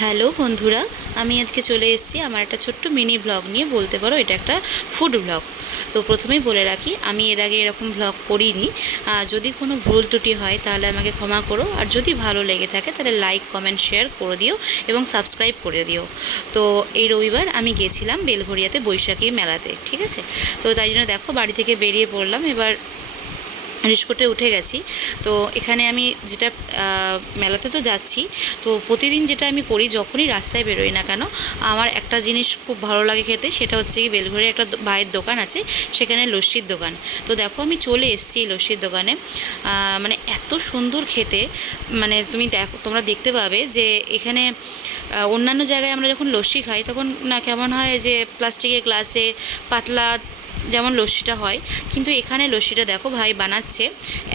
Hello বন্ধুরা, আমি আজকে চলে এসেছি আমার একটা ছোট্ট মিনি ব্লগ নিয়ে। বলতে পারো এটা একটা ফুড ব্লগ। তো প্রথমেই বলে রাখি, আমি এর আগে এরকম ব্লগ করিনি। যদি কোনো ভুল ত্রুটি হয় তাহলে আমাকে ক্ষমা করো, আর যদি ভালো লেগে থাকে তাহলে লাইক কমেন্ট শেয়ার করে দিও এবং সাবস্ক্রাইব করে দিও। তো এই রবিবার আমি গেছিলাম বেলঘরিয়াতে বৈশাখী মেলাতে, ঠিক আছে। তো তাই জন্য দেখো বাড়ি থেকে বেরিয়ে পড়লাম, এবার রিসকোটে উঠে গেছি। তো এখানে আমি যেটা মেলাতে তো যাচ্ছি, তো প্রতিদিন যেটা আমি করি যখনই রাস্তায় বেরোই না কেন, আমার একটা জিনিস খুব ভালো লাগে খেতে, সেটা হচ্ছে কি বেলঘরে একটা ভাইয়ের দোকান আছে, সেখানে লস্যির দোকান। তো দেখো আমি চলে এসেছি এই লস্যির দোকানে। মানে এত সুন্দর খেতে, মানে তোমরা দেখতে পাবে যে এখানে অন্যান্য জায়গায় আমরা যখন লস্যি খাই তখন না কেমন হয় যে প্লাস্টিকের গ্লাসে পাতলা যেমন লস্যিটা হয়, কিন্তু এখানে লস্যিটা দেখো ভাই বানাচ্ছে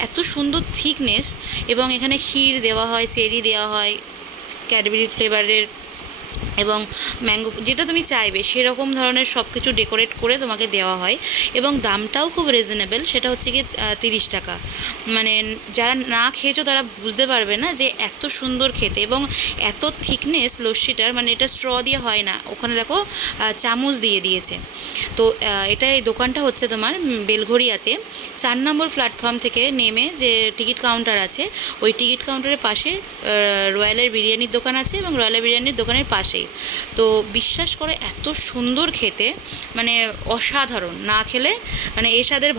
এত সুন্দর থিকনেস, এবং এখানে ক্ষীর দেওয়া হয়, চেরি দেওয়া হয়, ক্যাডবেরি ফ্লেভারের এবং ম্যাঙ্গো, যেটা তুমি চাইবে সেরকম ধরনের সব কিছু ডেকোরেট করে তোমাকে দেওয়া হয়। এবং দামটাও খুব রিজনেবল, সেটা হচ্ছে কি 30 টাকা। মানে যারা না খেয়েছো তারা বুঝতে পারবে না যে এত সুন্দর খেতে এবং এত থিকনেস লস্যিটার, মানে এটা স্ট্র দিয়ে হয় না, ওখানে দেখো চামচ দিয়ে দিয়েছে। তো এটা এই দোকানটা হচ্ছে তোমার বেলঘরিয়াতে 4 নম্বর প্ল্যাটফর্ম থেকে নেমে যে টিকিট কাউন্টার আছে, ওই টিকিট কাউন্টারের পাশে রয়্যালের বিরিয়ানির দোকান আছে, এবং রয়্যালের বিরিয়ানির দোকানের পাশেই। তো বিশ্বাস করে এত সুন্দর খেতে, মানে অসাধারণ, না খেলে মানে এর স্বাদের